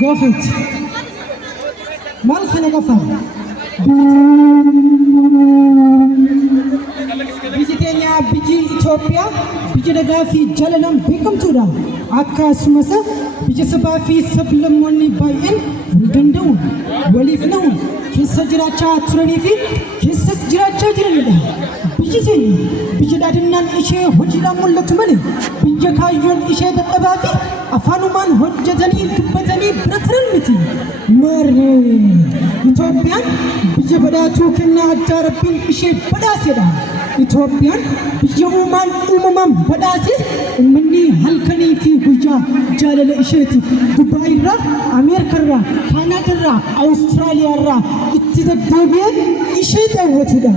Gofet. Mal khana gafa. Biyyi keenya biyyi Itoophiyaa biyya nagaa fi jaalalaan beekamtuudha. Akkasumas biyya sabaa fi sablammoonni baay'een danda'uun waliif na'uun keessa jiraachaa turanii fi keessas jiraachaa jiranidha. Biyyi keenya biyya dhaadannaan ishee hojiidhaan mul'atu malee biyya kaayyoon ishee dadhabaa fi afaanumaan hojjetanii dubbatanii bira turan miti. Maarree Itoophiyaan biyya badhaatuu kennaa addaa Rabbiin ishee badhaasedha. Itoophiyaan biyya uumamaan badhaase uummanni halkanii fi guyyaa jaalala isheetiif Dubaay irraa, Ameerikaa irraa, Kaanaadaa irraa, Awustiraaliyaa irraa itti deddeebi'ee ishee daawwatudha.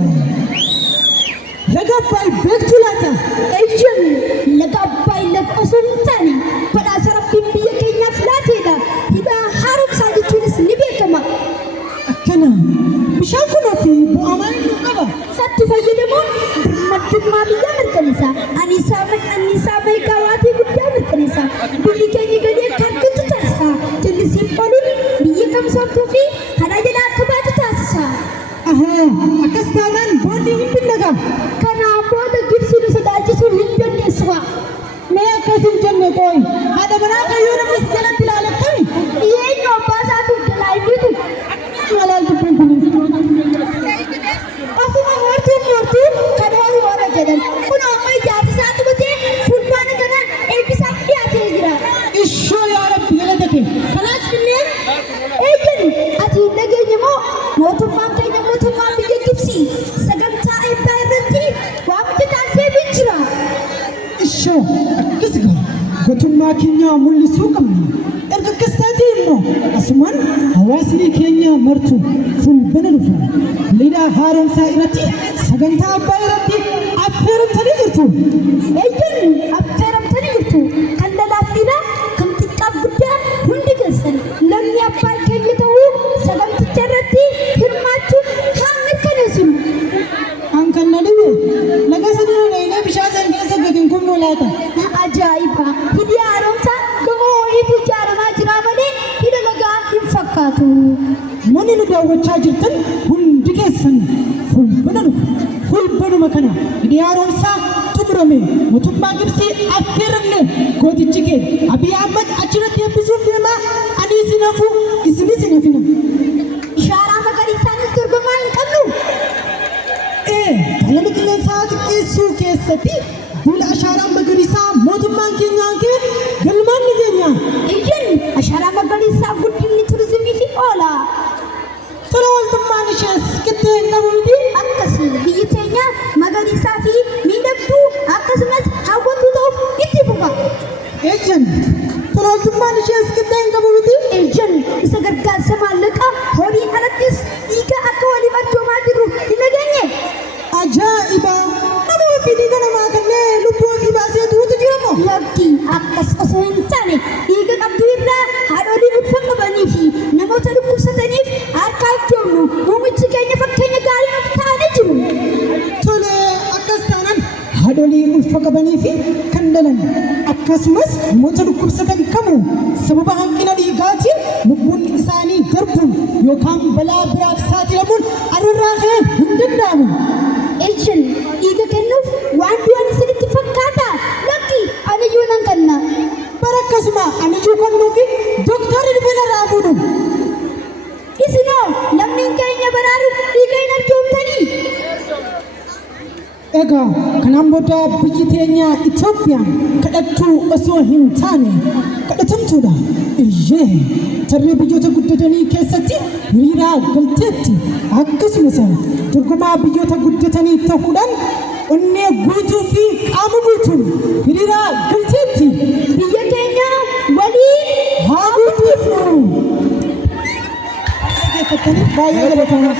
Laga Abbaay beektu laata? Ejjem laga Abbaay lakkosoo hin taane badhaasa Rabbiin biyya keenyaaf laateedha. Hidhaa haaromsaa jechuunis ni beekama. Akkana bishaan kunoo fi bu'aa maalii nu qaba? Satti fayyadamuun birmadummaa biyyaa mirkaneessa. Anniisaa beekawaatii guddaa mirkaneessa. Biyyi keenya galii akka argattu taasisa. Jallisiif ooluun biyya kamsoomtuu fi karaa jalaa akka baatu taasisa. Akkas taanaan boondii hin binnaga. Kanaan booda gibsii nu sodaachisuun hin dandeessu. Mee akkas hin jenne qooyi. Haadha manaa kayyoo namni si jalatti ilaalattani. Eenyu abbaa isaatiif jalaa hin bitu. Maalaal dubbiin kunis. Osuma moortuu kan horii hoora jedhan. Kun amma ijaarsa isaa tubatee fulbaana kanaan eebbisaaf dhiyaatee jira. Ishoo yaa Rabbi galata kee. Kanaas finneen eeggani ati hin dhageenye moo mootummaan keenya mootummaan biyya Gibsii sagantaa eebbaa irratti waamicha taasisee jira. ishoo akkas gaa gootummaa keenya mul'isuu qabna. Erga akkas taatee immoo asumaan hawaasni keenya martuu fuulbana dhufu. Lidaa haaromsaa irratti sagantaa abbaa irratti affeeramtanii jirtu. Eeyyan affeeramtanii jirtu. Kan lalaaf dhiiraa kan xiqqaaf guddaa hundi keessan namni abbaan keenya ta'uu saganticha irratti hirmaachuun haan mirkaneessinu. An kan na dhibe laga sana dhaqee bishaan sana keessa gadi hin kumnu laata. Ajaa'iba! Hidhi haaromsaa gamoo wayiitu ijaaramaa jira malee hidha lagaa hin fakkaatu. Manni nu daawwachaa jirtan hundi keessan fuulbana dhufu. Fuulbanuma kana hidhi haaromsaa xumurame mootummaa Gibsii affeeramne gootichi kee Abiy Ahmed achirratti eebbisuuf deemaa ani isin hafu isinis hin hafina. Ishaaraa magariisaanis dorgomaa hin qabnu. Qalama qilleensaa xiqqeessuu keessatti duula ashaaraan magariisaa mootummaan keenyaan kee galmaan ni keenya. Iyyan ashaaraa magariisaa guddinni turizimiif oola. Tola waltummaan ishees qixxee hin qabu miti. Akkasii biyyi keenya magariisaa fi miidhagduu akkasumas hawwatuu ta'uuf itti fufa. Ejjan tola waltummaan ishees qixxee hin qabu miti. Ejjan isa gargaarsa maallaqaa horii alattis dhiiga akka waliif arjoomaa jirru hin dhageenye. Ajaa'iba! Nama ofii dhiiga namaa kanneen lubbuu ofii baasee duutu jira moo? Lakki akkas osoo hin taane dhiiga qabduu irraa haadholii ulfa qabanii fi namoota dhukkubsataniif harka arjoomnu muumichi keenya fakkeenya gaarii nuuf ta'anii jiru. Tole akkas taanaan haadholii ulfa qabanii fi kan dhalan akkasumas namoota dhukkubsatan kamuu sababa hanqina dhiigaatiin lubbuun isaanii darbuun yookaan balaa biraaf saaxilamuun arrirraa ka'ee hin danda'amu. Ejjan dhiiga kennuuf waan du'an isinitti fakkaata. Lakki aniyyuu nan kenna. Bara akkasuma aniyyuu kennuu fi dooktarri dhibee narraa fuudhu. Isinoo lammiin keenya baraaruuf dhiiga hin arjoomtanii. Egaa kanaan booda biyyi teenya Itoophiyaan kadhattuu osoo hin taane kadhatamtuudha. Iyyee tarree biyyoota guddatanii keessatti hiriiraa galteetti akkasumas dorgomaa biyyoota guddatanii ta'uudhaan onnee guutuu fi qaama guutuun hiriiraa galteetti. Biyya keenya waliin haa guddifnu. Baay'ee galatoomaa.